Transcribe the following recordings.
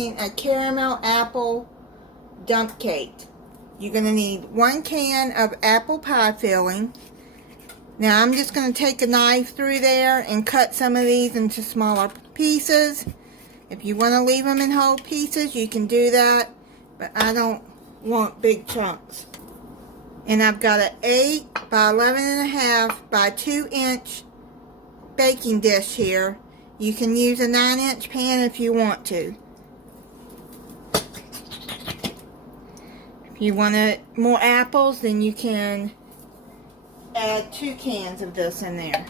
making a caramel apple dump cake. You're going to need 1 can of apple pie filling. Now I'm just going to take a knife through there and cut some of these into smaller pieces. If you want to leave them in whole pieces, you can do that, but I don't want big chunks. And I've got an 8 by 11.5 by 2-inch baking dish here. You can use a 9-inch pan if you want to. If you want more apples, then you can add 2 cans of this in there.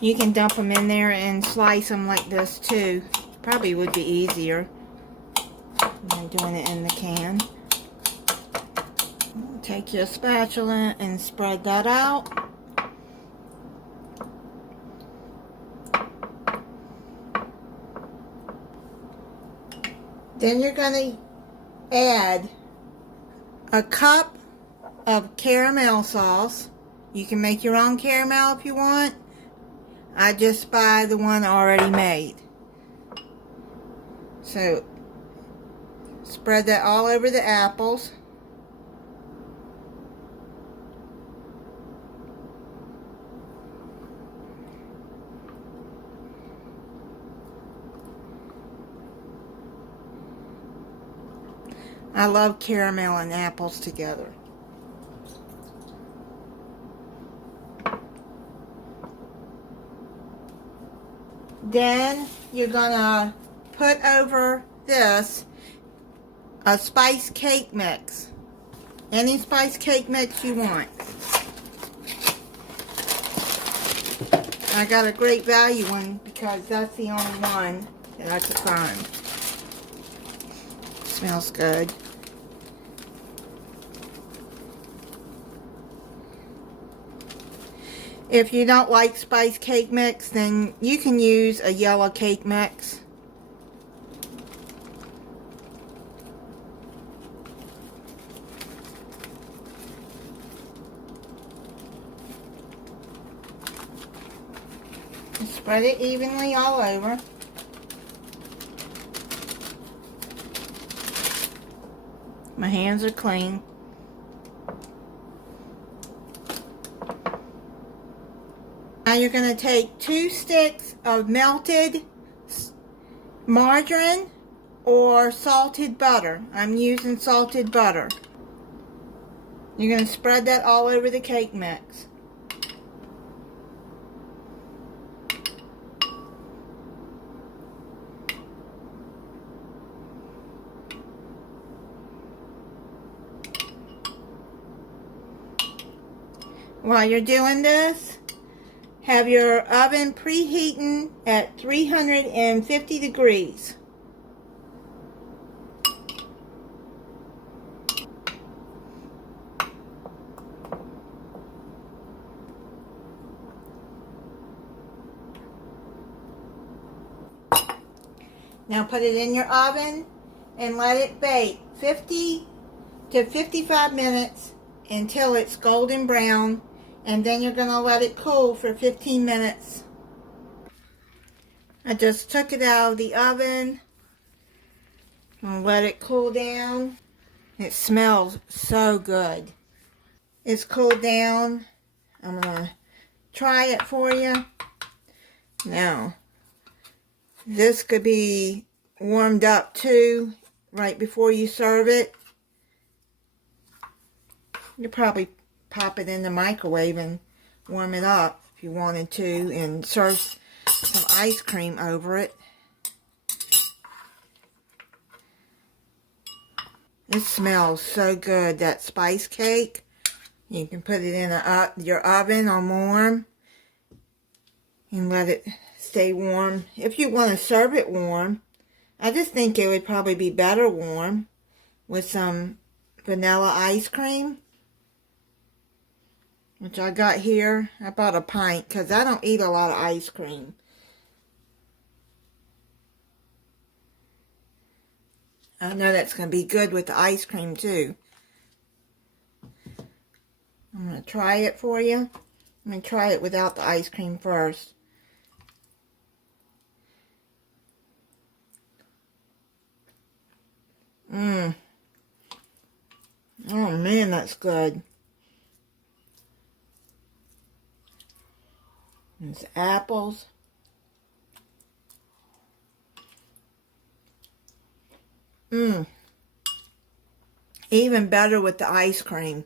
You can dump them in there and slice them like this too. Probably would be easier than doing it in the can. Take your spatula and spread that out. Then you're going to add a cup of caramel sauce. You can make your own caramel if you want. I just buy the one already made. So spread that all over the apples. I love caramel and apples together. Then you're gonna put over this a spice cake mix. Any spice cake mix you want. I got a Great Value one because that's the only one that I could find. Smells good. If you don't like spice cake mix, then you can use a yellow cake mix. Spread it evenly all over. My hands are clean. Now you're going to take 2 sticks of melted margarine or salted butter. I'm using salted butter. You're going to spread that all over the cake mix. While you're doing this, have your oven preheating at 350 degrees. Now put it in your oven and let it bake 50 to 55 minutes until it's golden brown. And then you're going to let it cool for 15 minutes. I just took it out of the oven. And let it cool down. It smells so good. It's cooled down. I'm going to try it for you. Now, this could be warmed up too, right before you serve it. You probably pop it in the microwave and warm it up if you wanted to, and serve some ice cream over it. It smells so good, that spice cake. You can put it in your oven on warm and let it stay warm. If you want to serve it warm, I just think it would probably be better warm with some vanilla ice cream, which I got here. I bought a pint because I don't eat a lot of ice cream. I know that's going to be good with the ice cream too. I'm I'm going to try it for you. I'm going to try it without the ice cream first. Oh man, that's good. There's apples. Even better with the ice cream.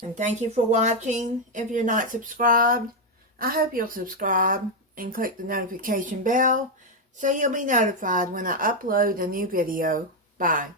And thank you for watching. If you're not subscribed, I hope you'll subscribe and click the notification bell so you'll be notified when I upload a new video. Bye.